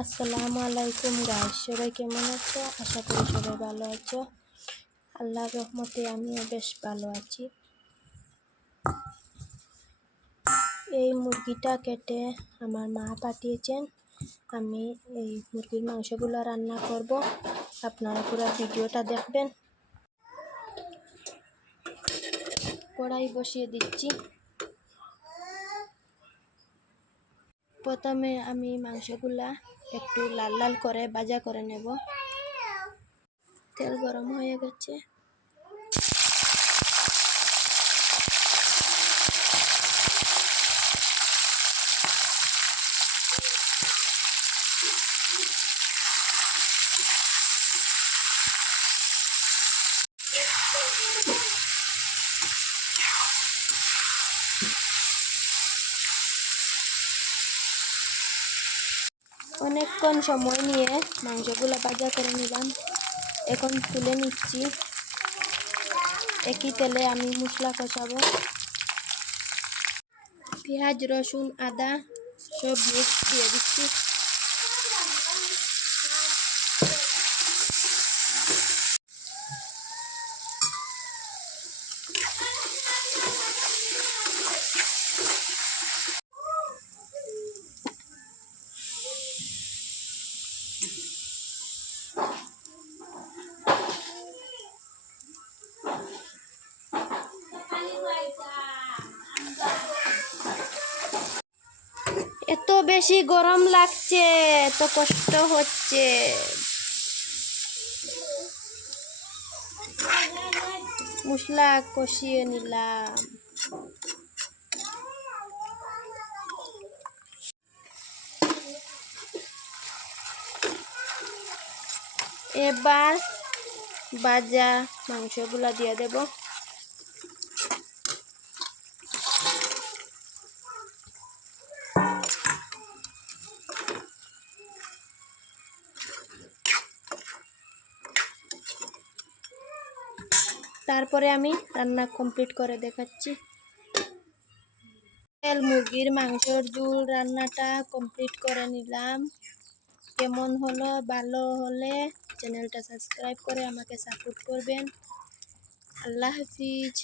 আসসালামু আলাইকুম গাইস সবাই কেমন আছো? আশা করি সবাই ভালো আছো। আল্লাহর রহমতে আমিও বেশ ভালো আছি। এই মুরগিটা কেটে আমার মা পাঠিয়েছেন। আমি এই মুরগির মাংসগুলো রান্না করব। আপনারা পুরো ভিডিওটা দেখবেন। কড়াই বসিয়ে দিচ্ছি। প্রথমে আমি মাংসগুলা একটু লাল লাল করে ভাজা করে নেব। তেল গরম হয়ে গেছে। অনেকক্ষণ সময় নিয়ে মাংসগুলো ভাজা করে নিলাম। এখন তুলে নিচ্ছি। একই তেলে আমি মশলা কষাবো। পেঁয়াজ, রসুন, আদা সব মিক্স দিয়ে দিচ্ছি। বেশি গরম লাগছে এত কষ্ট হচ্ছে। মশলা কষিয়ে নিলাম। এবার বাজা মাংসগুলা দিয়ে দেব। তারপরে আমি রান্না কমপ্লিট করে দেখাচ্ছি। তেল, মুরগির মাংসর ঝুল রান্নাটা কমপ্লিট করে নিলাম। কেমন হলো, ভালো হলে চ্যানেলটা সাবস্ক্রাইব করে আমাকে সাপোর্ট করবেন। আল্লাহ হাফিজ।